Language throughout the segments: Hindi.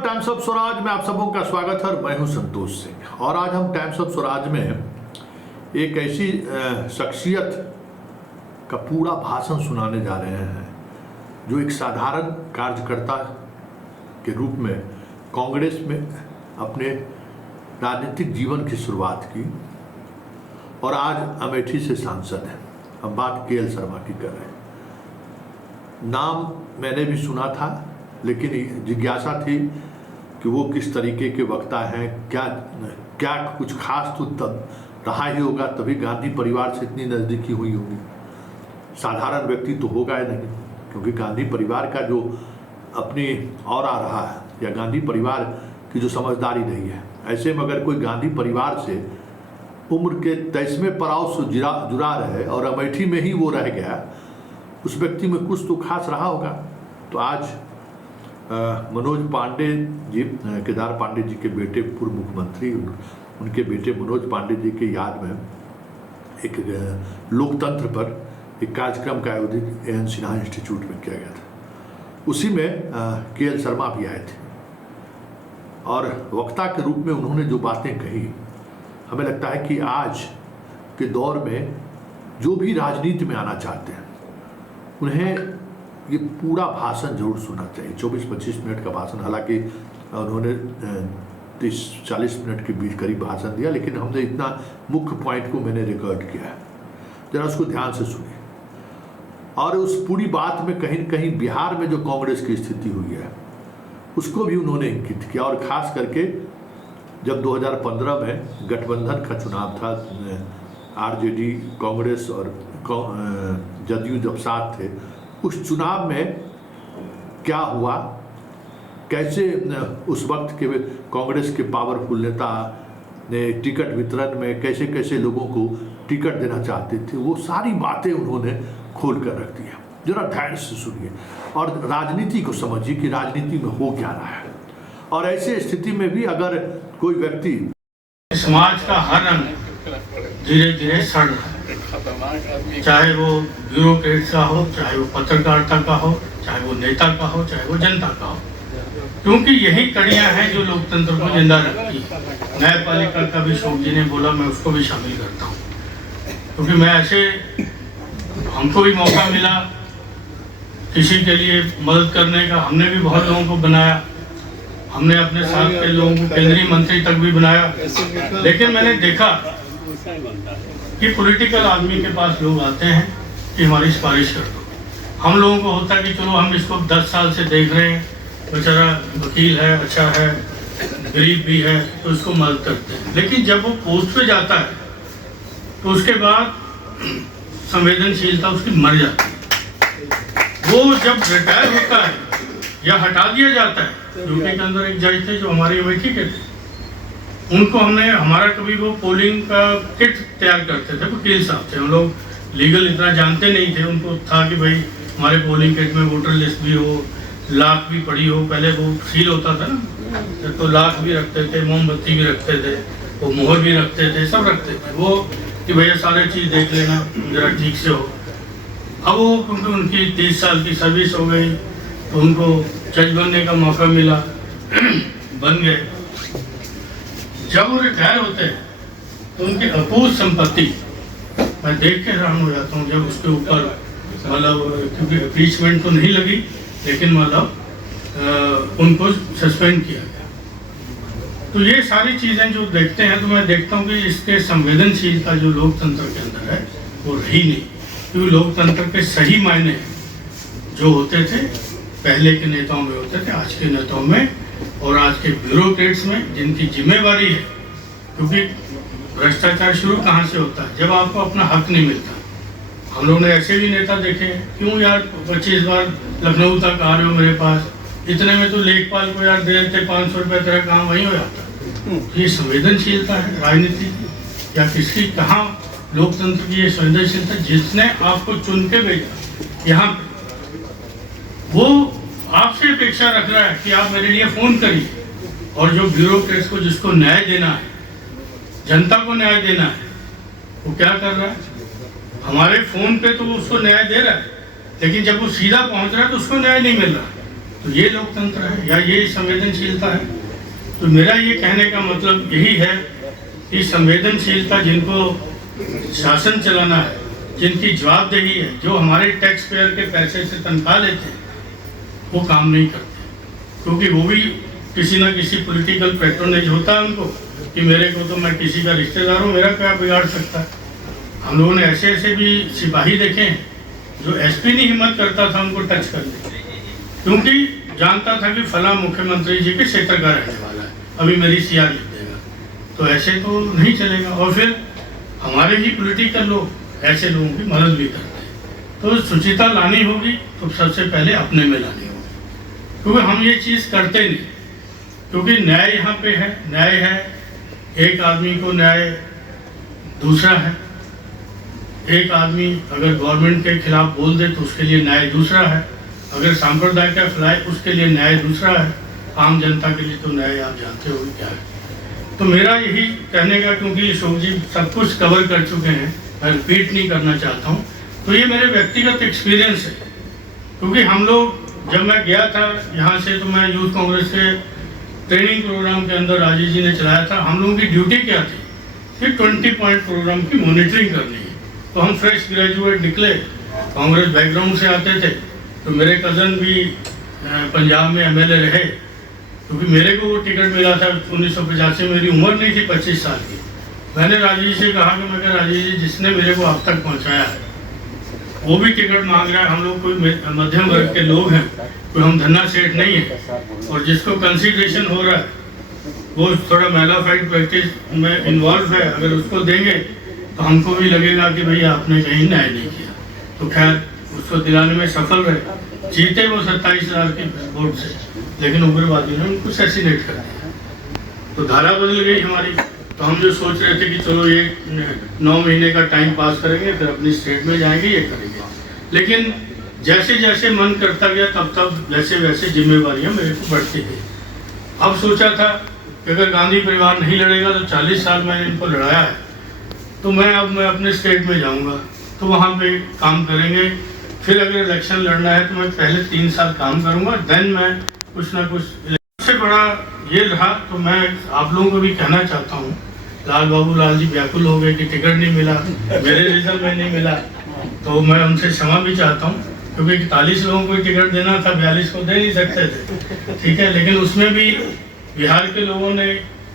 नमस्कार, टाइम्स ऑफ स्वराज में आप सबों का स्वागत है। मैं हूं संतोष सिंह और आज हम टाइम्स ऑफ स्वराज में एक ऐसी शख्सियत का पूरा भाषण सुनाने जा रहे हैं जो एक साधारण कार्यकर्ता के रूप में कांग्रेस में अपने राजनीतिक जीवन की शुरुआत की और आज अमेठी से सांसद हैं। हम बात के एल शर्मा की कर रहे हैं। नाम मैंने भी सुना था, लेकिन जिज्ञासा थी कि वो किस तरीके के वक्ता हैं, क्या कुछ खास तो तब रहा ही होगा, तभी गांधी परिवार से इतनी नज़दीकी हुई होगी। साधारण व्यक्ति तो होगा ही नहीं, क्योंकि गांधी परिवार का जो अपनी और आ रहा है या गांधी परिवार की जो समझदारी रही है, ऐसे में अगर कोई गांधी परिवार से उम्र के 23वें पड़ाव से जुड़ा रहे और अमेठी में ही वो रह गया, उस व्यक्ति में कुछ तो खास रहा होगा। तो आज मनोज पांडे जी, केदार पांडे जी के बेटे, पूर्व मुख्यमंत्री, उनके बेटे मनोज पांडे जी के याद में एक लोकतंत्र पर एक कार्यक्रम का आयोजित एन सिन्हा इंस्टीट्यूट में किया गया था। उसी में के एल शर्मा भी आए थे और वक्ता के रूप में उन्होंने जो बातें कही, हमें लगता है कि आज के दौर में जो भी राजनीति में आना चाहते हैं उन्हें ये पूरा भाषण जरूर सुनना चाहिए। 24-25 मिनट का भाषण, हालांकि उन्होंने 30-40 मिनट के बीच करीब भाषण दिया, लेकिन हमने इतना मुख्य पॉइंट को मैंने रिकॉर्ड किया है, जरा उसको ध्यान से सुनिए। और उस पूरी बात में कहीं न कहीं बिहार में जो कांग्रेस की स्थिति हुई है उसको भी उन्होंने इंगित किया, और ख़ास करके जब 2015 में गठबंधन का चुनाव था, आरजेडी, कांग्रेस और जदयू जब साथ थे, उस चुनाव में क्या हुआ, कैसे उस वक्त के कांग्रेस के पावरफुल नेता ने टिकट वितरण में कैसे कैसे लोगों को टिकट देना चाहते थे, वो सारी बातें उन्होंने खोल कर रख दिया। जरा ध्यान से सुनिए और राजनीति को समझिए कि राजनीति में हो क्या रहा है। और ऐसे स्थिति में भी अगर कोई व्यक्ति, समाज का हर रंग धीरे धीरे सड़ रहा है, चाहे वो ब्यूरोक्रेट का हो, चाहे वो पत्रकारिता का हो, चाहे वो नेता का हो, चाहे वो जनता का हो, क्योंकि यही कड़ियां हैं जो लोकतंत्र को जिंदा रखती है। न्यायपालिका का भी शोक जी ने बोला, मैं उसको भी शामिल करता हूँ, क्योंकि मैं ऐसे, हमको भी मौका मिला किसी के लिए मदद करने का, हमने भी बहुत लोगों को बनाया, हमने अपने साथ के लोगों को केंद्रीय मंत्री तक भी बनाया, लेकिन मैंने देखा कि पॉलिटिकल आदमी के पास लोग आते हैं कि हमारी सिफारिश कर दो। हम लोगों को होता है कि चलो हम इसको 10 साल से देख रहे हैं, बेचारा वकील है, अच्छा है, गरीब भी है, तो उसको मदद करते हैं। लेकिन जब वो पोस्ट पे जाता है तो उसके बाद संवेदनशीलता उसकी मर जाती है। वो जब रिटायर होता है या हटा दिया जाता है, यूपी के अंदर एक जज थे जो हमारी अमेठी के थे, उनको हमने, हमारा कभी वो पोलिंग का किट तैयार करते थे, वकील साहब थे, हम लोग लीगल इतना जानते नहीं थे, उनको था कि भाई हमारे पोलिंग किट में वोटर लिस्ट भी हो, लाख भी पड़ी हो, पहले वो सील होता था ना, तो लाख भी रखते थे, मोमबत्ती भी रखते थे, वो मोहर भी रखते थे, सब रखते थे वो, कि भैया सारे चीज़ देख लेना जरा ठीक से हो। अब वो क्योंकि उनकी 30 साल की सर्विस हो गई तो उनको जज बनने का मौका मिला, बन गए। जब वो रिटायर होते हैं तो उनकी अपूर्व संपत्ति मैं देख के हैरान हो जाता हूँ, जब उसके ऊपर मतलब, क्योंकि इम्पीचमेंट तो नहीं लगी, लेकिन मतलब उनको सस्पेंड किया गया। तो ये सारी चीज़ें जो देखते हैं, तो मैं देखता हूँ कि इसके संवेदनशीलता जो लोकतंत्र के अंदर है वो रही नहीं, क्योंकि लोकतंत्र के सही मायने जो होते थे पहले के नेताओं में होते थे, आज के नेताओं में और आज के ब्यूरोक्रेट्स में, जिनकी जिम्मेवारी है, क्योंकि भ्रष्टाचार शुरू कहाँ से होता है, जब आपको अपना हक नहीं मिलता। हम लोगों ने ऐसे भी नेता देखे, क्यों यार 25 बार लखनऊ तक आ रहे हो मेरे पास, इतने में तो लेखपाल को यार दे देते 500 रुपये, तेरा काम वहीं हो जाता। ये संवेदनशीलता है राजनीति की या किसकी? कहाँ लोकतंत्र की ये संवेदनशीलता? जिसने आपको चुन के भेजा यहाँ, वो आपसे अपेक्षा रख रहा है कि आप मेरे लिए फोन करिए, और जो ब्यूरोक्रेट्स को, जिसको न्याय देना है, जनता को न्याय देना है, वो क्या कर रहा है? हमारे फोन पे तो उसको न्याय दे रहा है, लेकिन जब वो सीधा पहुंच रहा है तो उसको न्याय नहीं मिल रहा। तो ये लोकतंत्र है या ये संवेदनशीलता है? तो मेरा ये कहने का मतलब यही है कि संवेदनशीलता जिनको शासन चलाना है, जिनकी जवाबदेही है, जो हमारे टैक्स पेयर के पैसे से तनख्वाह लेते हैं, वो काम नहीं करते, क्योंकि वो भी किसी ना किसी पॉलिटिकल पैट्रोनेज होता है उनको कि मेरे को तो, मैं किसी का रिश्तेदार हूँ, मेरा क्या बिगाड़ सकता है। हम लोगों ने ऐसे ऐसे भी सिपाही देखे हैं जो एसपी नहीं हिम्मत करता था उनको टच करने, क्योंकि जानता था कि फला मुख्यमंत्री जी के क्षेत्र का रहने वाला है, अभी मेरी सीआर लिख देगा। तो ऐसे तो नहीं चलेगा। और फिर हमारे ही पॉलिटिकल लोग ऐसे लोगों की मदद भी करते हैं। तो शुचिता लानी होगी तो सबसे पहले अपने में लानी होगी, क्योंकि हम ये चीज़ करते नहीं। क्योंकि न्याय यहाँ पे है, न्याय है, एक आदमी को न्याय दूसरा है, एक आदमी अगर गवर्नमेंट के खिलाफ बोल दे तो उसके लिए न्याय दूसरा है, अगर सांप्रदायिक का फैलाए उसके लिए न्याय दूसरा है, आम जनता के लिए तो न्याय आप जानते हो क्या है। तो मेरा यही कहने का, क्योंकि अशोक जी सब कुछ कवर कर चुके हैं, मैं रिपीट नहीं करना चाहता हूँ। तो ये मेरे व्यक्तिगत एक्सपीरियंस है, क्योंकि हम लोग जब मैं गया था यहाँ से, तो मैं यूथ कांग्रेस के ट्रेनिंग प्रोग्राम के अंदर राजीव जी ने चलाया था। हम लोगों की ड्यूटी क्या थी कि 20 पॉइंट प्रोग्राम की मॉनिटरिंग करनी है। तो हम फ्रेश ग्रेजुएट निकले, कांग्रेस बैकग्राउंड से आते थे। तो मेरे कज़न भी पंजाब में एमएलए रहे, क्योंकि मेरे को वो टिकट मिला था 1985 में, मेरी उम्र नहीं थी 25 साल की। मैंने राजीव से कहा कि मैं राजीव जी, जिसने मेरे को अब तक पहुंचाया है वो भी टिकट मांग रहा है, हम लोग कोई मध्यम वर्ग के लोग हैं, कोई हम धन्ना सेठ नहीं है, और जिसको कंसिडरेशन हो रहा है वो थोड़ा मेलाफाइड प्रैक्टिस में इन्वॉल्व है, अगर उसको देंगे तो हमको भी लगेगा कि भाई आपने कहीं न्याय नहीं किया। तो खैर उसको दिलाने में सफल रहे, जीते वो 27,000 के वोट से, लेकिन उग्रवादियों ने उनको असैसिनेट कर दिया। तो धारा बदल गई हमारी। तो हम जो सोच रहे थे कि चलो ये 9 महीने का टाइम पास करेंगे, फिर अपनी स्टेट में जाएंगे, ये करेंगे, लेकिन जैसे जैसे मन करता गया तब तब वैसे वैसे जिम्मेवारियां मेरे को बढ़ती गई। अब सोचा था कि अगर गांधी परिवार नहीं लड़ेगा तो 40 साल मैंने इनको लड़ाया है, तो मैं अपने स्टेट में जाऊंगा, तो वहाँ पे काम करेंगे। फिर अगर इलेक्शन लड़ना है तो मैं पहले 3 साल काम करूंगा, देन मैं कुछ ना कुछ। सबसे बड़ा ये रहा, तो मैं आप लोगों को भी कहना चाहता हूँ, लाल बाबू लाल जी व्याकुल हो गए कि टिकट नहीं मिला, मेरे रिजल्ट में नहीं मिला, तो मैं उनसे क्षमा भी चाहता हूँ, क्योंकि 41 लोगों को टिकट देना था, 42 को दे नहीं सकते थे, ठीक है। लेकिन उसमें भी बिहार के लोगों ने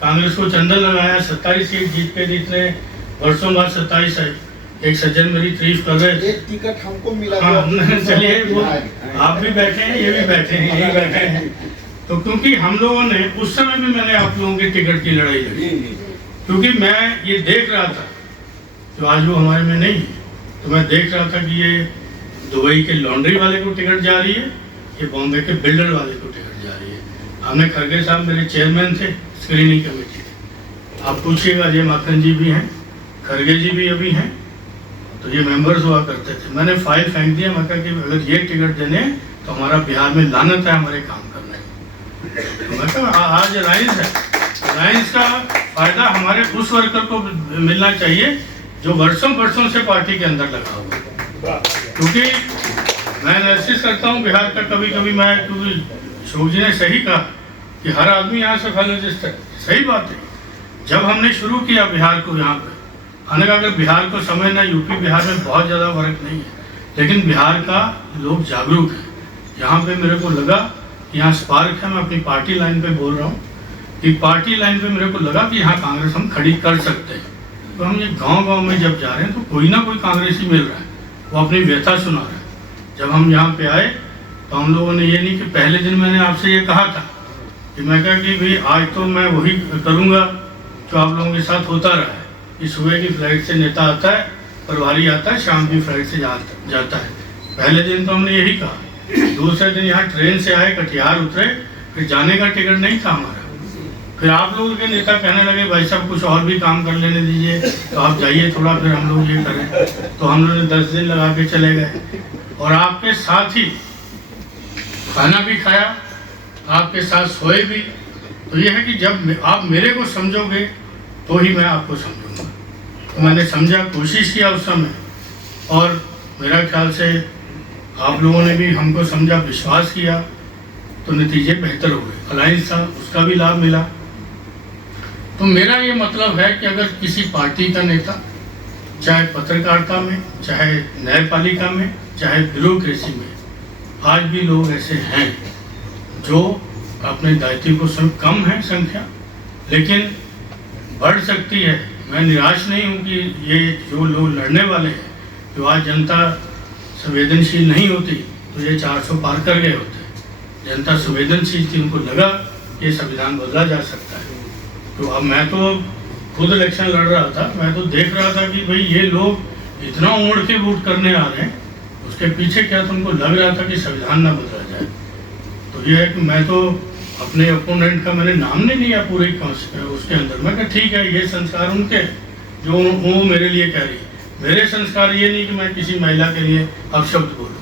कांग्रेस को चंदन लगाया, 27 सीट जीत के जितने वर्षों बाद 27 आई। एक सज्जन मेरी तारीफ कर रहे थे, एक टिकट हमको मिला। हाँ, चलिए वो आप भी बैठे हैं, ये भी बैठे हैं, यही बैठे हैं। तो क्योंकि हम लोगों ने उस समय भी मैंने आप लोगों के टिकट की लड़ाई लड़ी, क्योंकि मैं ये देख रहा था, तो आज वो हमारे में नहीं है, तो मैं देख रहा था कि ये दुबई के लॉन्ड्री वाले को टिकट जा रही है, ये बॉम्बे के बिल्डर वाले को टिकट जा रही है। हमने खड़गे साहब मेरे चेयरमैन थे स्क्रीनिंग कमेटी के, आप पूछिएगा, ये माखन जी भी हैं, खड़गे जी भी अभी हैं, तो ये मेंबर्स हुआ करते थे। मैंने फाइल फेंक दिया, मैं कहा कि अगर ये टिकट देने तो हमारा बिहार में लानत है हमारे काम करने में। तो मैं कहा आज अलायंस है, अलायंस का फायदा हमारे उस वर्कर को मिलना चाहिए जो वर्षों से पार्टी के अंदर लगा हुआ। क्योंकि मैं एनालिसिस करता हूँ बिहार का, कभी कभी मैं, क्योंकि अशोक जी ने सही कहा कि हर आदमी यहाँ से फल रजिस्टर, सही बात है। जब हमने शुरू किया बिहार को यहाँ पे, हमने कहा अगर बिहार को समझना, यूपी बिहार में बहुत ज़्यादा फर्क नहीं है, लेकिन बिहार का लोग जागरूक हैं। यहाँ पे मेरे को लगा कि यहाँ स्पार्क है, मैं अपनी पार्टी लाइन पे बोल रहा हूँ कि पार्टी लाइन पे मेरे को लगा कि यहाँ कांग्रेस हम खड़ी कर सकते हैं। तो हम ये गांव में जब जा रहे हैं तो कोई ना कोई कांग्रेसी मिल रहा है, वो अपनी व्यथा सुना रहा है। जब हम यहाँ पे आए तो हम लोगों ने ये नहीं कि पहले दिन मैंने आपसे ये कहा था कि मैं कहा कि भाई आज तो मैं वही करूँगा जो आप लोगों के साथ होता रहा है कि सुबह की फ्लाइट से नेता आता है, प्रभारी आता है, शाम की फ्लाइट से जाता है। पहले दिन तो हमने यही कहा। दूसरे दिन यहाँ ट्रेन से आए, कटिहार उतरे, फिर जाने का टिकट नहीं था हमारा। फिर आप लोगों के नेता कहने लगे भाई साहब कुछ और भी काम कर लेने दीजिए, तो आप जाइए थोड़ा, फिर हम लोग ये करें। तो हम लोगों ने 10 दिन लगा के चले गए, और आपके साथ ही खाना भी खाया, आपके साथ सोए भी। तो ये है कि जब आप मेरे को समझोगे तो ही मैं आपको समझूंगा। तो मैंने समझा, कोशिश किया उस समय, और मेरा ख्याल से आप लोगों ने भी हमको समझा, विश्वास किया। तो नतीजे बेहतर हुए। अलायंस था, उसका भी लाभ मिला। तो मेरा ये मतलब है कि अगर किसी पार्टी का नेता, चाहे पत्रकारिता में, चाहे न्यायपालिका में, चाहे ब्यूरोक्रेसी में, आज भी लोग ऐसे हैं जो अपने दायित्व को सब कम है संख्या, लेकिन बढ़ सकती है। मैं निराश नहीं हूँ कि ये जो लोग लड़ने वाले हैं, जो आज जनता संवेदनशील नहीं होती तो ये 400 पार कर गए होते। जनता संवेदनशील थी, उनको लगा कि संविधान बदला जा सकता है। तो अब मैं तो खुद इलेक्शन लड़ रहा था, मैं तो देख रहा था कि भाई ये लोग इतना उमड़ के वोट करने आ रहे हैं, उसके पीछे क्या तो उनको लग रहा था कि संविधान ना बदला जाए। तो ये है कि मैं तो अपने ओपोनेंट का मैंने नाम नहीं लिया पूरे उसके अंदर। मैं कहा ठीक है, ये संस्कार उनके जो वो मेरे लिए कह रही है। मेरे संस्कार ये नहीं कि मैं किसी महिला के लिए अपशब्द बोलूँ,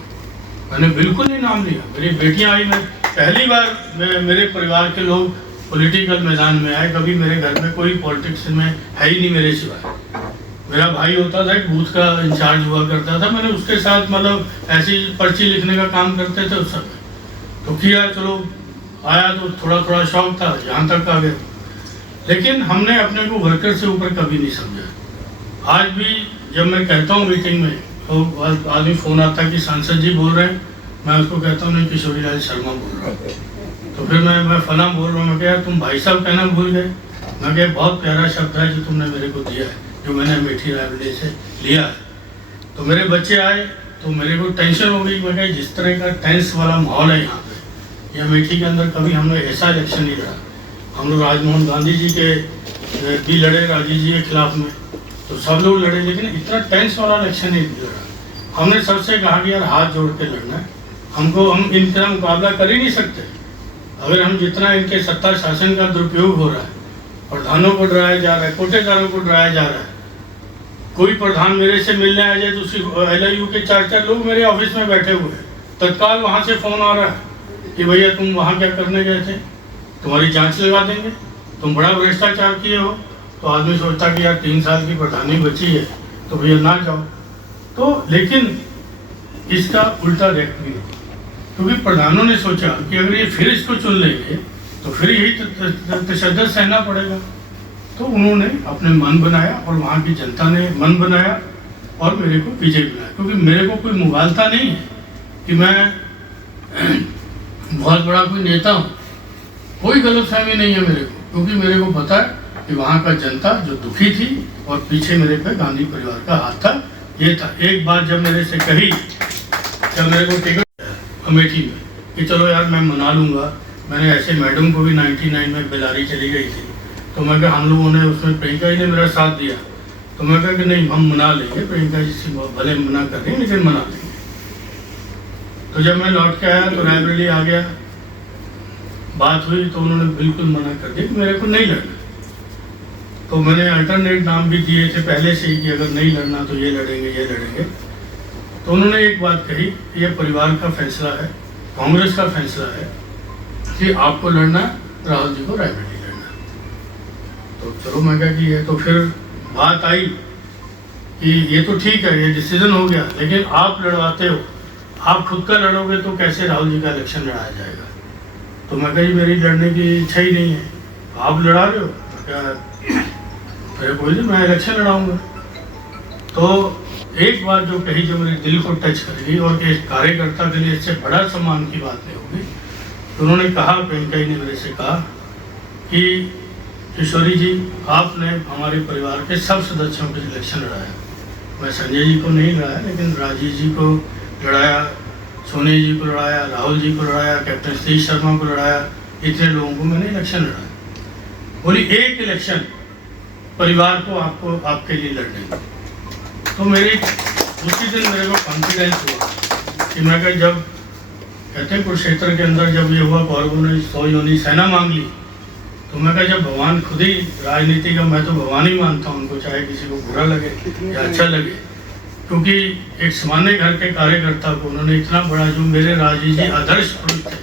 मैंने बिल्कुल नहीं नाम लिया। मेरी बेटियां आई, मैं पहली बार मेरे परिवार के लोग पॉलिटिकल मैदान में आए। कभी मेरे घर में कोई पॉलिटिक्स में है ही नहीं मेरे सिवाय। मेरा भाई होता था, एक बूथ का इंचार्ज हुआ करता था, मैंने उसके साथ मतलब ऐसी पर्ची लिखने का काम करते थे उस समय। तो किया, चलो आया तो थोड़ा थोड़ा शौक था, यहाँ तक आ गए। लेकिन हमने अपने को वर्कर से ऊपर कभी नहीं समझा। आज भी जब मैं कहता हूँ मीटिंग में, तो आदमी फ़ोन आता है कि सांसद जी बोल रहे हैं, मैं उसको कहता हूँ नहीं, किशोरी लाल शर्मा बोल रहा हूँ। तो फिर मैं फला बोल रहा हूँ। मैं कहा तुम भाई साहब कहना भूल गए। मैं कहा बहुत प्यारा शब्द है जो तुमने मेरे को दिया है, जो मैंने अमेठी लाइब्रेरी से लिया है। तो मेरे बच्चे आए तो मेरे को टेंशन हो गई। मैं कहा जिस तरह का टेंस वाला माहौल है यहाँ पे, ये अमेठी के अंदर कभी हमने ऐसा इलेक्शन नहीं लड़ा। हम लोग राजमोहन गांधी जी के भी लड़े, राजीव जी के खिलाफ में, तो सब लोग लड़े, लेकिन इतना टेंस वाला इलेक्शन नहीं लड़ा। हमने सबसे कहा कि यार हाथ जोड़ के लड़ना है, हम इनका मुकाबला कर ही नहीं सकते। अगर हम जितना इनके सत्ता शासन का दुरुपयोग हो रहा है, प्रधानों को डराया जा रहा है, कोटेदारों को डराया जा रहा है। कोई प्रधान मेरे से मिलने आ जाए तो उसी LIU के 4 लोग मेरे ऑफिस में बैठे हुए हैं, तत्काल वहाँ से फ़ोन आ रहा है कि भैया तुम वहाँ क्या करने गए थे, तुम्हारी जांच लगा देंगे, तुम बड़ा भ्रष्टाचार किए हो। तो आदमी सोचता कि यार 3 साल की प्रधानी बची है तो भैया ना जाओ। तो लेकिन इसका उल्टा रिएक्ट भी नहीं, क्योंकि प्रधानों ने सोचा कि अगर ये फिर इसको चुन लेंगे तो फिर यही तशद्दुद सहना पड़ेगा। तो उन्होंने अपने मन बनाया और वहाँ की जनता ने मन बनाया और मेरे को विजय बनाया। क्योंकि मेरे को कोई मुगालता नहीं है कि मैं बहुत बड़ा कोई नेता हूँ, कोई गलतफहमी नहीं है मेरे को, क्योंकि मेरे को पता है कि वहाँ का जनता जो दुखी थी और पीछे मेरे पे गांधी परिवार का हाथ था। ये था एक बात जब मेरे से कही, जब मेरे को टिकट अमेठी में कि चलो यार मैं मना लूँगा। मैंने ऐसे मैडम को भी 99 में बेलारी चली गई थी, तो मैं कहा हम लोगों ने उसमें प्रियंका जी ने मेरा साथ दिया, तो मैं कहा कि नहीं हम मना लेंगे, प्रियंका जी से भले मना कर देंगे लेकिन मना लेंगे। तो जब मैं लौट के आया तो रायबरेली आ गया, बात हुई तो उन्होंने बिल्कुल मना कर दिया कि मेरे को नहीं लड़ना। तो मैंने अल्टरनेट नाम भी दिए थे पहले से ही कि अगर नहीं लड़ना तो ये लड़ेंगे, ये लड़ेंगे। तो उन्होंने एक बात कही, ये परिवार का फैसला है, कांग्रेस का फैसला है कि आपको लड़ना, राहुल जी को रायबरेली लड़ना। तो चलो मैं कहा कि ये तो फिर बात आई कि ये तो ठीक है, ये डिसीजन हो गया, लेकिन आप लड़वाते हो, आप खुद का लड़ोगे तो कैसे राहुल जी का इलेक्शन लड़ाया जाएगा। तो मैं कही मेरी लड़ने की इच्छा ही नहीं है, आप लड़ा रहे हो। मैं कहा मेरे कोई नहीं, मैं इलेक्शन लड़ाऊंगा। तो एक बात जो कही जो मेरे दिल को टच कर गई और कि कार्यकर्ता के लिए इससे बड़ा सम्मान की बात नहीं होगी। तो उन्होंने कहा, प्रियंका जी ने मेरे से कहा कि किशोरी जी आपने हमारे परिवार के सब सदस्यों के इलेक्शन लड़ाया। मैं संजय जी को नहीं लड़ाया, लेकिन राजीव जी को लड़ाया, सोनी जी को लड़ाया, राहुल जी को लड़ाया, कैप्टन सतीश शर्मा को लड़ाया, इतने लोगों को मैंने इलेक्शन लड़ाया। बोली एक इलेक्शन परिवार को आपको आपके लिए लड़ने। तो मेरी उसी दिन मेरे को कॉन्फिडेंस हुआ कि मैं कहा जब कहते हैं कुरुक्षेत्र के अंदर जब ये हुआ कौरवों ने 100 योनि सेना मांग ली, तो मैं कहा जब भगवान खुद ही राजनीति का, मैं तो भगवान ही मानता हूँ उनको, चाहे किसी को बुरा लगे या अच्छा लगे, क्योंकि एक सामान्य घर के कार्यकर्ता को उन्होंने इतना बड़ा, जो मेरे राजीव जी आदर्श पुरुष थे,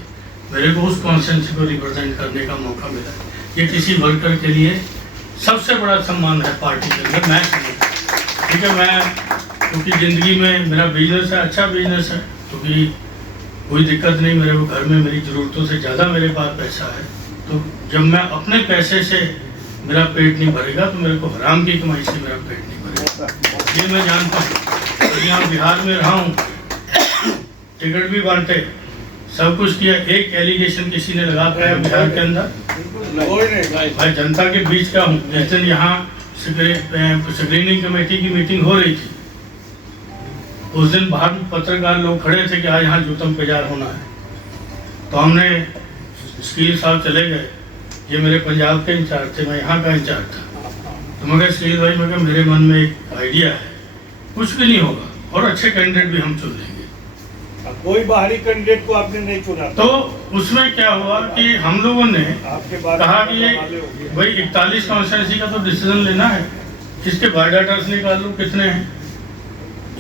मेरे को उस कॉन्स्टिट्यूंसी को रिप्रेजेंट करने का मौका मिला। ये किसी वर्कर के लिए सबसे बड़ा सम्मान है पार्टी के अंदर, मैं समझता हूँ। ठीक है, मैं क्योंकि ज़िंदगी में मेरा बिजनेस है, अच्छा बिजनेस है, क्योंकि कोई दिक्कत नहीं, मेरे को घर में मेरी ज़रूरतों से ज़्यादा मेरे पास पैसा है। तो जब मैं अपने पैसे से मेरा पेट नहीं भरेगा तो मेरे को हराम की कमाई से मेरा पेट नहीं भरेगा, ये मैं जानता हूँ। तो यहाँ बिहार में रहा हूँ, टिकट भी बांटे, सब कुछ किया, एक एलिगेशन किसी ने लगा पाया बिहार के अंदर? भाई जनता के बीच का हूँ। जिस दिन यहाँ स्क्रीनिंग कमेटी की मीटिंग हो रही थी, उस दिन बाहर पत्रकार लोग खड़े थे कि आज यहाँ जूतम पेजार होना है। तो हमने शकील साहब चले गए, ये मेरे पंजाब के इंचार्ज थे, मैं यहाँ का इंचार्ज था। तो मैं कहा शकील भाई, मैं कहा मेरे मन में एक आइडिया है, कुछ भी नहीं होगा और अच्छे कैंडिडेट भी हम चुन लेंगे। कोई बाहरी कैंडिडेट को आपने नहीं चुना? तो उसमें क्या हुआ कि हम लोगों ने कहा कि ये भाई 41 कॉन्स्टिट्यूंसी का तो डिसीजन लेना है, इसके बायोडाटास निकाल लो कितने हैं।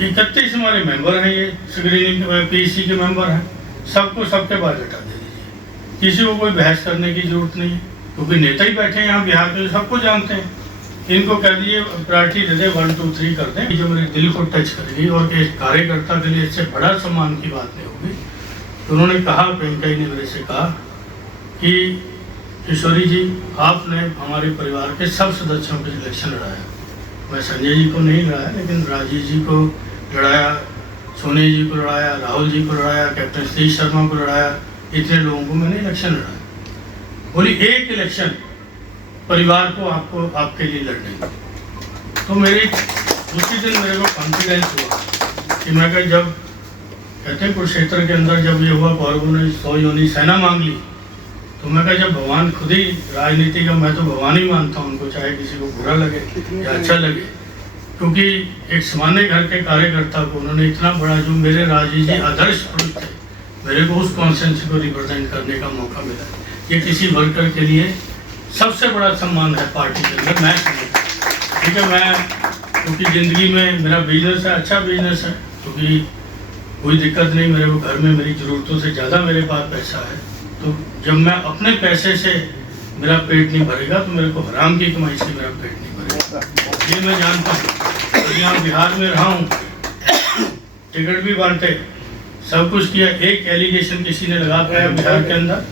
31 हमारे मेंबर हैं, ये स्क्रीनिंग पीसी के मेंबर हैं, सबको सबके बायोडाटा दे दीजिए, किसी को कोई बहस करने की जरूरत नहीं है, क्योंकि नेता ही बैठे हैं यहाँ बिहार के, सबको जानते हैं। इनको कह दिए प्रायोरिटी दे दे, 1 2 3 कर दें, जो मेरे दिल को टच करेगी और एक कार्यकर्ता के लिए इससे बड़ा सम्मान की बात नहीं होगी। तो उन्होंने कहा, प्रियंका ने मेरे से कहा कि किशोरी जी, आपने हमारे परिवार के सब सदस्यों के इलेक्शन लड़ाया। मैं संजय जी को नहीं लड़ाया, लेकिन राजीव जी को लड़ाया, सोनी जी को लड़ाया, राहुल जी को लड़ाया, कैप्टन सतीश शर्मा को लड़ाया, इतने लोगों को मैंने इलेक्शन लड़ाया। बोली एक इलेक्शन परिवार को आपको आपके लिए लड़ने। तो मेरी उसी दिन मेरे को कॉन्फिडेंस हुआ कि मैं कहा, जब कहते हैं कुरुक्षेत्र के अंदर जब ये हुआ, कौरवों ने 100 योनि सेना मांग ली, तो मैं कहा जब भगवान खुद ही राजनीति का, मैं तो भगवान ही मानता हूँ उनको, चाहे किसी को बुरा लगे या अच्छा लगे, क्योंकि एक सामान्य घर के कार्यकर्ता को उन्होंने इतना बड़ा, जो मेरे राजीव जी आदर्श पुरुष थे, मेरे को उस कॉन्स्टिट्यूंसी को रिप्रेजेंट करने का मौका मिला। ये किसी वर्कर के लिए सबसे बड़ा सम्मान है पार्टी के अंदर, मैं समझता। ठीक है, मैं क्योंकि ज़िंदगी में मेरा बिजनेस है, अच्छा बिजनेस है, क्योंकि कोई दिक्कत नहीं, मेरे को घर में मेरी ज़रूरतों से ज़्यादा मेरे पास पैसा है। तो जब मैं अपने पैसे से मेरा पेट नहीं भरेगा तो मेरे को हराम की कमाई से मेरा पेट नहीं भरेगा, ये मैं जानता हूँ। तो यहाँ बिहार में रहा हूँ, टिकट भी बांटे, सब कुछ किया, एक एलिगेशन किसी ने लगा पाया बिहार के अंदर?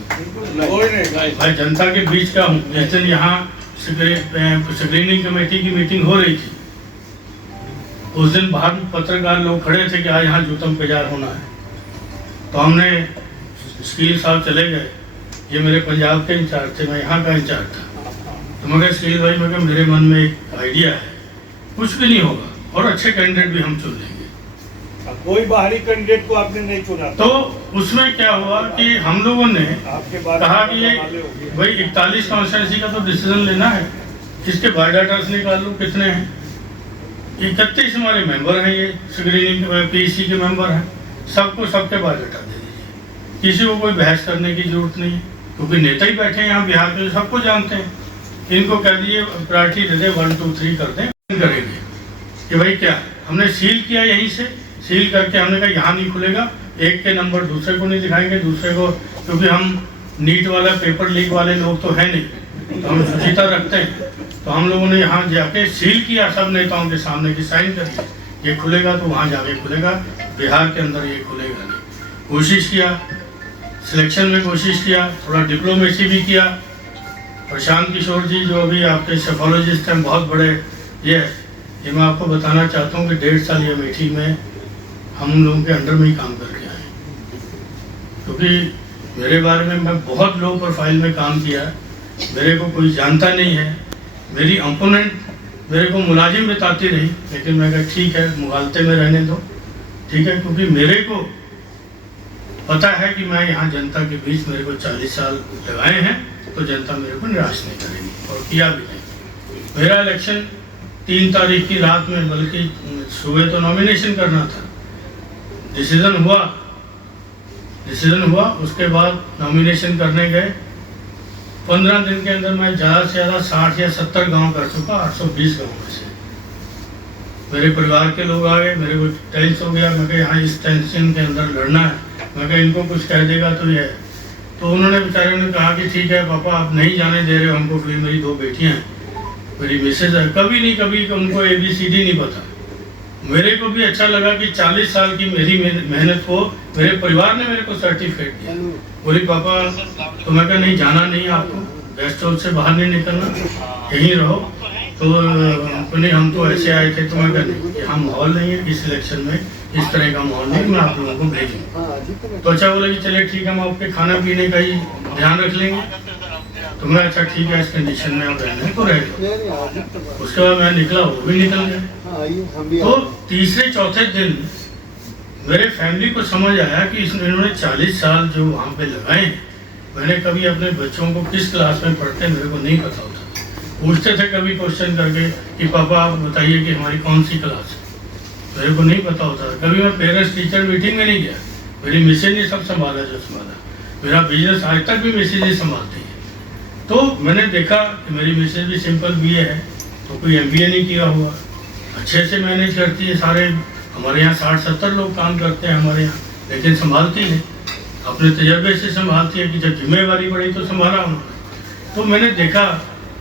भाई जनता के बीच का हूँ। जिस दिन यहाँ स्क्रीनिंग कमेटी की मीटिंग हो रही थी, उस दिन बाहर पत्रकार लोग खड़े थे कि आज यहाँ जूतम पेजार होना है। तो हमने शकील साहब चले गए, ये मेरे पंजाब के इंचार्ज थे, मैं यहाँ का इंचार्ज था। तो मैं कहा शकील भाई, मैं कहा मेरे मन में एक आइडिया है, कुछ भी नहीं होगा और अच्छे कैंडिडेट भी हम चुन लेंगे। कोई बाहरी कैंडिडेट को आपने नहीं चुना? तो उसमें क्या हुआ कि हम लोगों ने कहा कि ये भाई 41 कॉन्स्टिट्यूंसी का तो डिसीजन लेना है, इसके बायोडाटास निकाल लो कितने हैं। 31 हमारे मेंबर हैं, ये स्क्रीनिंग पीसी के मेंबर हैं, सबको सबके बायोडाटा दे दीजिए, किसी को कोई बहस करने की जरूरत नहीं है, क्योंकि नेता ही बैठे हैं यहाँ बिहार के, सबको जानते हैं। इनको कह दिए प्रायोरिटी दे दे, 1 2 3 कर दें, करेंगे कि भाई क्या हमने सील किया, यहीं से सील करके हमने कहा यहाँ नहीं खुलेगा, एक के नंबर दूसरे को नहीं दिखाएंगे, दूसरे को, क्योंकि हम नीट वाला पेपर लीक वाले लोग तो है नहीं, तो हम सुचिता रखते हैं। तो हम लोगों ने यहाँ जाके सील किया सब नेताओं के सामने कि साइन करिए, ये खुलेगा तो वहाँ जाके खुलेगा, बिहार के अंदर ये खुलेगा नहीं। कोशिश किया, सिलेक्शन में कोशिश किया, थोड़ा डिप्लोमेसी भी किया। प्रशांत किशोर जी जो अभी आपके सेफोलॉजिस्ट हैं, बहुत बड़े, ये मैं आपको बताना चाहता हूँ कि 1.5 साल ये अमेठी में हम लोगों के अंडर में ही काम करके आए, क्योंकि मेरे बारे में मैं बहुत लो प्रोफाइल में काम किया है, मेरे को कोई जानता नहीं है, मेरी अपोनेंट मेरे को मुलाजिम बताती रही, लेकिन मैं कहा ठीक है, मुगालते में रहने दो, ठीक है, क्योंकि मेरे को पता है कि मैं यहाँ जनता के बीच, मेरे को 40 साल लगाए हैं, तो जनता मेरे को निराश नहीं करेगी, और किया भी नहीं। मेरा इलेक्शन 3 तारीख की रात में, बल्कि सुबह तो नॉमिनेशन करना था, डिसीजन हुआ, उसके बाद नॉमिनेशन करने गए। 15 दिन के अंदर मैं ज़्यादा से ज़्यादा 60 या 70 गांव कर चुका, 820 गाँव में से। मेरे परिवार के लोग आ गए, मेरे को टेंस हो गया, मैं कहा यहाँ इस टेंशन के अंदर लड़ना है, मैं कहा इनको कुछ कह देगा तो ये है। तो उन्होंने बेचारे ने कहा कि ठीक है पापा, आप नहीं जाने दे रहे हो हमको, क्योंकि मेरी 2 बेटियाँ हैं, मेरी मिसेज है, कभी नहीं कभी उनको ABCD नहीं पता, मेरे को भी अच्छा लगा कि 40 साल की मेरी मेहनत को मेरे परिवार ने मेरे को सर्टिफिकेट दिया। बोली पापा तो मैं कहा नहीं, जाना नहीं आपको, गेस्ट हाउस से बाहर नहीं निकलना, यहीं रहो। तो नहीं हम तो ऐसे आए थे। तो मैं कहा नहीं, यहाँ माहौल नहीं है इस इलेक्शन में, इस तरह का माहौल नहीं, मैं आप लोगों को भेजूँ। तो अच्छा बोला कि चलिए ठीक है, हम आपके खाना पीने का ही ध्यान रख लेंगे। तो मैं अच्छा ठीक है, इस कंडीशन में आप रहने को रह गए। उसके बाद मैं निकला, वो भी निकल गए। तो तीसरे चौथे दिन मेरे फैमिली को समझ आया कि इन्होंने 40 साल जो वहाँ पे लगाए, मैंने कभी अपने बच्चों को किस क्लास में पढ़ते मेरे को नहीं पता होता। पूछते थे कभी क्वेश्चन करके कि पापा आप बताइए कि हमारी कौन सी क्लास है, मेरे को नहीं पता होता। कभी मैं पेरेंट्स टीचर मीटिंग में नहीं गया, मेरी मिसेज ने सब संभाला जो संभाला। मेरा बिजनेस आज तक भी मिसेज ही संभालती है। तो मैंने देखा कि मेरी मिसेज भी सिंपल बीए है, तो कोई एमबीए नहीं किया हुआ, अच्छे से मैनेज करती है। सारे हमारे यहाँ 60-70 लोग काम करते हैं हमारे यहाँ, लेकिन संभालती है, अपने तजर्बे से संभालती है कि जब जिम्मेवारी पड़ी तो संभाला उन्होंने। तो मैंने देखा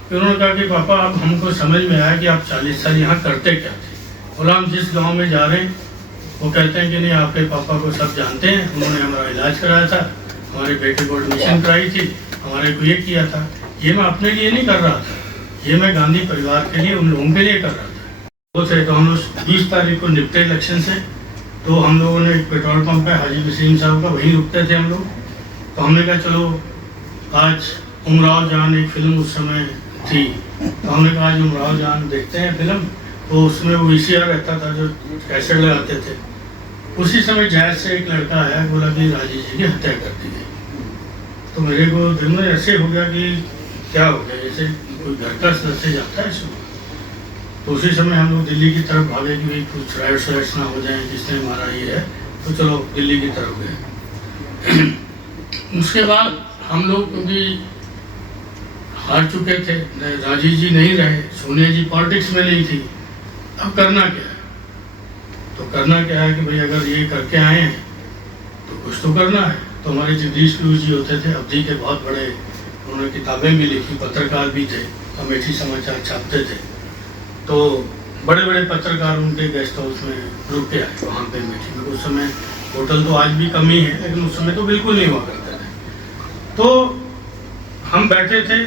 कि उन्होंने कहा कि पापा आप हमको समझ में आया कि आप 40 साल यहाँ करते क्या थे। बोला हम जिस गांव में जा रहे हैं वो कहते हैं कि नहीं आपके पापा को सब जानते हैं, उन्होंने हमारा इलाज कराया था, हमारे बेटे को एडमिशन कराई थी, हमारे को ये किया था। ये मैं अपने लिए नहीं कर रहा था, ये मैं गांधी परिवार के लिए, उन लोगों के लिए कर रहा था। वो थे तो हम लोग 20 तारीख को निपटे इलेक्शन से। तो हम लोगों ने एक पेट्रोल पंप है हाजी वसीम साहब का, वहीं रुकते थे हम लोग। तो हमने कहा चलो आज उमराव जान एक फिल्म उस समय थी, तो हमने कहा आज उमराव जान देखते हैं फिल्म। तो उसमें वो VCR रहता था जो कैसेट लगाते थे। उसी समय जैज से एक लड़का आया, बोला कि राजीव जी की हत्या कर दी गई। तो मेरे को दिल में ऐसे हो गया कि क्या हो गया, जैसे कोई घर का सदस्य जाता है इसमें। तो उसी समय हम लोग दिल्ली की तरफ भागे कि भाई कुछ राइट्स ना हो जाए, जिसने हमारा ये है। तो चलो दिल्ली की तरफ गए। उसके बाद हम लोग क्योंकि हार चुके थे, राजीव जी नहीं रहे, सोनिया जी पॉलिटिक्स में नहीं थी, अब करना क्या है? तो करना क्या है कि भाई अगर ये करके आए हैं तो कुछ तो करना है। तो हमारे जगदीश पीयूष जी होते थे, अवधि के बहुत बड़े, उन्होंने किताबें भी लिखी, पत्रकार भी थे, अमेठी समाचार छापते थे। तो बड़े बड़े पत्रकार उनके गेस्ट हाउस में रुक के आए वहाँ पे अमेठी में। उस समय होटल तो आज भी कम ही है, लेकिन उस समय तो बिल्कुल नहीं हुआ करते थे। तो हम बैठे थे,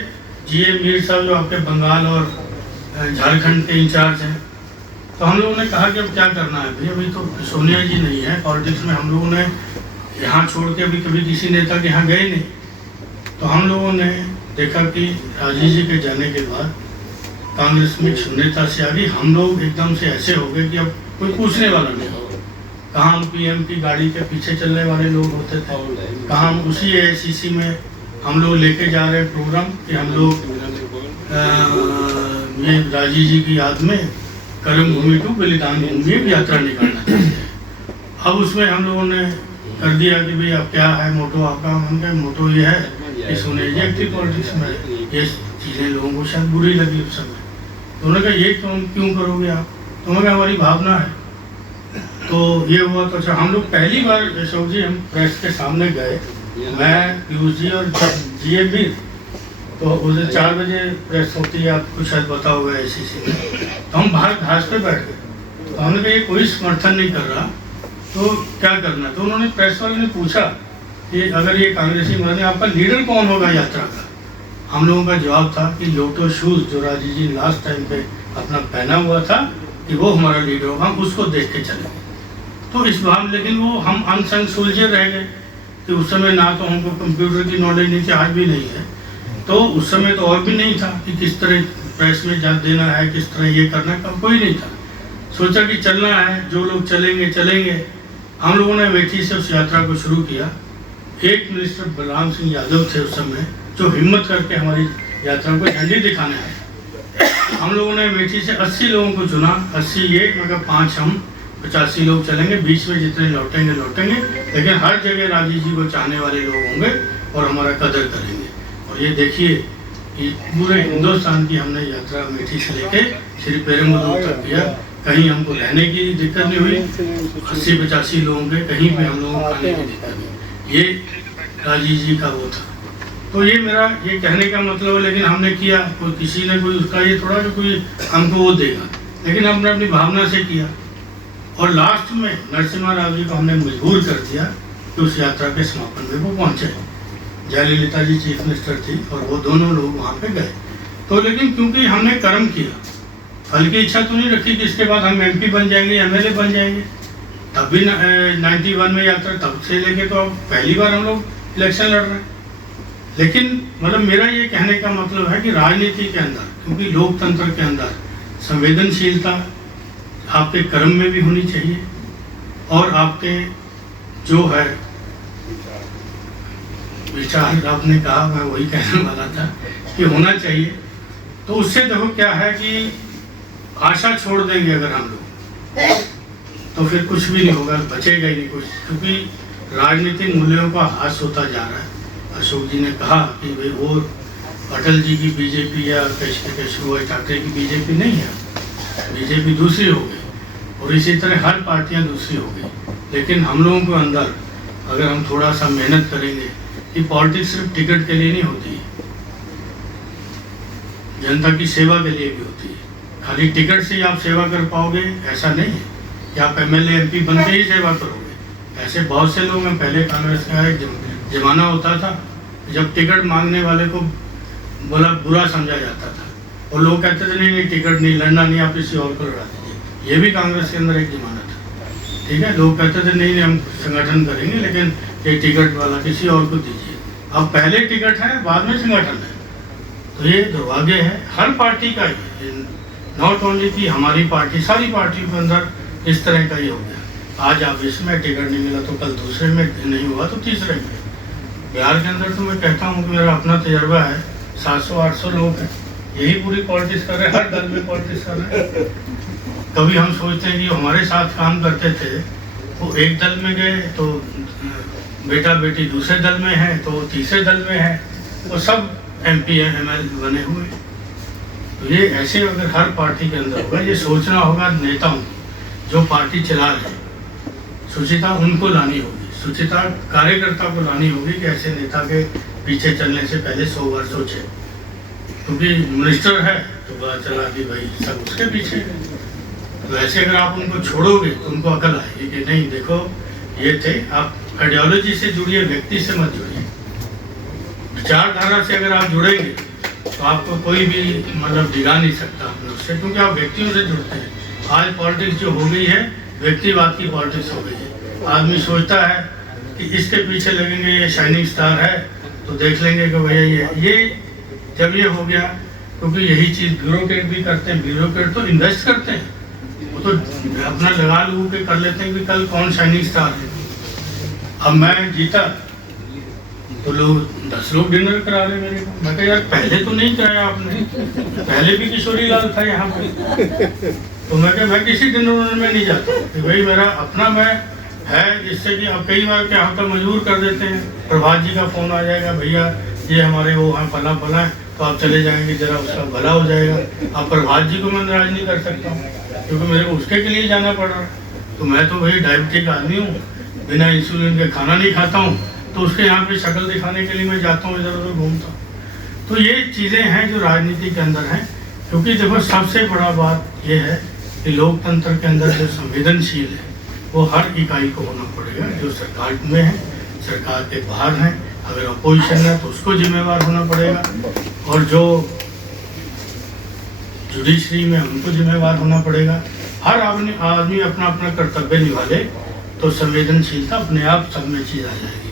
GA मीर साहब जो आपके बंगाल और झारखंड के इंचार्ज हैं। तो हम लोगों ने कहा कि अब क्या करना है भाई, अभी तो सोनिया जी नहीं है पॉलिटिक्स में, हम लोगों ने यहाँ छोड़ के अभी कभी किसी नेता के यहाँ गए नहीं। तो हम लोगों ने देखा कि राजीव जी के जाने के बाद कांग्रेस में शून्यता से आ गई। हम लोग एकदम से ऐसे हो गए कि अब कोई पूछने वाला नहीं हो। कहाँ हम PM की गाड़ी के पीछे चलने वाले लोग होते थे, कहाँ हम उसी AICC में हम लोग लेके जा रहे प्रोग्राम कि हम लोग ये राजीव जी की याद में कर्म भूमि टू बलिदान भूमि एक यात्रा निकालना चाहते हैं। अब उसमें हम लोगों ने कर दिया कि भाई अब क्या है मोटो आपका। उनका मोटो ये है कि सोनिया जी एक्टिव पॉलिटिक्स में, ये चीज़ें लोगों को शायद बुरी लगी उस समय। तो उन्होंने कहा ये क्यों करोगे आप? तो उन्होंने कहा हमारी भावना है। तो ये हुआ। तो अच्छा हम लोग पहली बार अशोक जी हम प्रेस के सामने गए, मैं पीयूष जी और GA मीर। तो उसे 4 बजे प्रेस होती है, आपको शायद पता होगा AICC में। तो हम बाहर घास पे बैठ गए। तो हमने कहा ये कोई समर्थन नहीं कर रहा, तो क्या करना? तो उन्होंने प्रेस वाले ने पूछा कि अगर ये कांग्रेसी मरने आपका लीडर कौन होगा यात्रा का? हम लोगों का जवाब था कि लोटो शूज जो राजीव जी लास्ट टाइम पे अपना पहना हुआ था कि वो हमारा लीडर होगा, हम उसको देख के चले। तो इस बार लेकिन वो हम अनसंग सोल्जर रह गए कि उस समय ना तो हमको कंप्यूटर की नॉलेज नहीं थी, आज भी नहीं है। तो उस समय तो और भी नहीं था कि किस तरह प्रेस में जा देना है, किस तरह ये करना है, कोई नहीं था। सोचा कि चलना है, जो लोग चलेंगे चलेंगे। हम लोगों ने अमेठी से उस यात्रा को शुरू किया। एक मिनिस्टर बलराम सिंह यादव थे उस समय, जो हिम्मत करके हमारी यात्रा को झंडी दिखाने आए। हम लोगों ने अमेठी से 80 लोगों को चुना, 80 ये मतलब 5 हम, 85 लोग चलेंगे, बीच में जितने लौटेंगे लौटेंगे, लेकिन हर जगह राजीव जी को चाहने वाले लोग होंगे और हमारा कदर करेंगे। और ये देखिए कि पूरे हिंदुस्तान की हमने यात्रा अमेठी से लेके श्री पेरुम्बदूर तक किया। कहीं हमको रहने की दिक्कत नहीं हुई, 80-85 लोगों के कहीं पे हम लोगों को खाने की दिक्कत नहीं। ये राजीव जी का वो था। तो ये मेरा ये कहने का मतलब है, लेकिन हमने किया, कोई किसी ने कोई उसका ये थोड़ा कि कोई हमको वो देगा, लेकिन हमने अपनी भावना से किया। और लास्ट में नरसिम्हा राव जी को हमने मजबूर कर दिया कि उस यात्रा के समापन में वो पहुंचे। जयललिता जी चीफ मिनिस्टर थी और वो दोनों लोग वहाँ पे गए। तो लेकिन क्योंकि हमने कर्म किया, फल की इच्छा तो नहीं रखी कि इसके बाद हम MP बन जाएंगे, MLA बन जाएंगे। तब भी 91 में यात्रा, तब से लेके तो अब पहली बार हम लोग इलेक्शन लड़ रहे हैं। लेकिन मतलब मेरा ये कहने का मतलब है कि राजनीति के अंदर, क्योंकि लोकतंत्र के अंदर संवेदनशीलता आपके कर्म में भी होनी चाहिए और आपके जो है विचार, आपने कहा, मैं वही कहने वाला था कि होना चाहिए। तो उससे देखो क्या है कि आशा छोड़ देंगे अगर हम लोग, तो फिर कुछ भी नहीं होगा, बचेगा ही नहीं कुछ, क्योंकि राजनीतिक मूल्यों का ह्रास होता जा रहा है। अशोक जी ने कहा कि भाई वो अटल जी की बीजेपी या केशव ठाकरे की बीजेपी नहीं है, बीजेपी दूसरी हो गई और इसी तरह हर पार्टियां दूसरी हो गई। लेकिन हम लोगों के अंदर अगर हम थोड़ा सा मेहनत करेंगे कि पॉलिटिक्स सिर्फ टिकट के लिए नहीं होती, जनता की सेवा के लिए भी होती है। खाली टिकट से ही आप सेवा कर पाओगे ऐसा नहीं है कि आप MLA MP बन के ही सेवा करोगे। ऐसे बहुत से लोग हैं, पहले कांग्रेस का एक जमाना होता था जब टिकट मांगने वाले को बोला बुरा समझा जाता था और लोग कहते थे नहीं टिकट नहीं, लड़ना नहीं, आप किसी और को लड़ा दीजिए। ये भी कांग्रेस के अंदर एक जमाना था, ठीक है। लोग कहते थे नहीं हम संगठन करेंगे लेकिन ये टिकट वाला किसी और को दीजिए। अब पहले टिकट है, बाद में संगठन है। तो ये दुर्भाग्य है हर पार्टी का ही, नॉट ओनली कि हमारी पार्टी, सारी पार्टियों के अंदर इस तरह का ही हो गया। आज आप इसमें टिकट नहीं मिला तो कल दूसरे में नहीं हुआ तो तीसरे में। बिहार के अंदर तो मैं कहता हूँ कि मेरा अपना तजर्बा है, 700-800 लोग हैं, यही पूरी पॉलिटिक्स कर रहे हैं, हर दल में पॉलिटिक्स कर रहे हैं। कभी हम सोचते हैं कि हमारे साथ काम करते थे वो एक दल में गए तो बेटा बेटी दूसरे दल में है तो तीसरे दल में है, वो सब MP ML बने हुए। तो ये ऐसे अगर हर पार्टी के अंदर होगा, ये सोचना होगा नेताओं जो पार्टी चला रहे, सुचिता उनको लानी होगी, सुचिता कार्यकर्ता को लानी होगी कि ऐसे नेता के पीछे चलने से पहले 100 बार सोचे। क्योंकि मिनिस्टर है तो पता चला कि भाई सब उसके पीछे है। तो ऐसे अगर आप उनको छोड़ोगे तो उनको अकल आएगी कि नहीं देखो ये थे। आप आइडियोलॉजी से जुड़िए, व्यक्ति से मत जुड़िए। विचारधारा से अगर आप जुड़ेंगे तो आपको कोई भी मतलब दिला नहीं सकता अपने उससे, क्योंकि आप व्यक्तियों से जुड़ते हैं। आज पॉलिटिक्स जो हो गई है व्यक्तिवाद की पॉलिटिक्स हो गई है। आदमी सोचता है कि इसके पीछे लगेंगे, ये शाइनिंग स्टार है तो देख लेंगे कि भैया ये जब ये हो गया, क्योंकि यही चीज़ ब्यूरोक्रेट भी करते हैं। ब्यूरोक्रेट तो इन्वेस्ट करते हैं, वो तो अपना लगा लू के कर लेते हैं कि कल कौन शाइनिंग स्टार है। अब मैं जीता तो लोग 10 लोग डिनर करा रहे मेरे को। मैं कहा यार पहले तो नहीं कराया आपने, पहले भी किशोरी लाल था यहाँ पे। तो मैं कहा मैं किसी डिनर में नहीं जाता कि भाई मेरा अपना मैं है, जिससे कि अब कई बार क्या होता मजबूर कर देते हैं। प्रभात जी का फ़ोन आ जाएगा, भैया ये हमारे वो हैं फला फला है तो आप चले जाएंगे, जरा उसका भला हो जाएगा। अब प्रभात जी को मैं नाराज नहीं कर सकता हूँ क्योंकि मेरे को उसके के लिए जाना पड़ रहा है। तो मैं तो भाई डायबिटिक आदमी हूँ, बिना इंसुलिन के खाना नहीं खाता हूँ, तो उसके यहाँ पे शक्ल दिखाने के लिए मैं जाता हूँ, इधर उधर घूमता हूँ। तो ये चीज़ें हैं जो राजनीति के अंदर हैं। क्योंकि देखो सबसे बड़ा बात ये है कि लोकतंत्र के अंदर जो संवेदनशील है वो हर इकाई को होना पड़ेगा। जो सरकार में है, सरकार के बाहर हैं, अगर अपोजिशन है तो उसको जिम्मेवार होना पड़ेगा, और जो जुडिशरी में उनको जिम्मेवार होना पड़ेगा। हर आदमी अपना अपना कर्तव्य निभा ले तो संवेदनशीलता अपने आप सब में चीज आ जाएगी।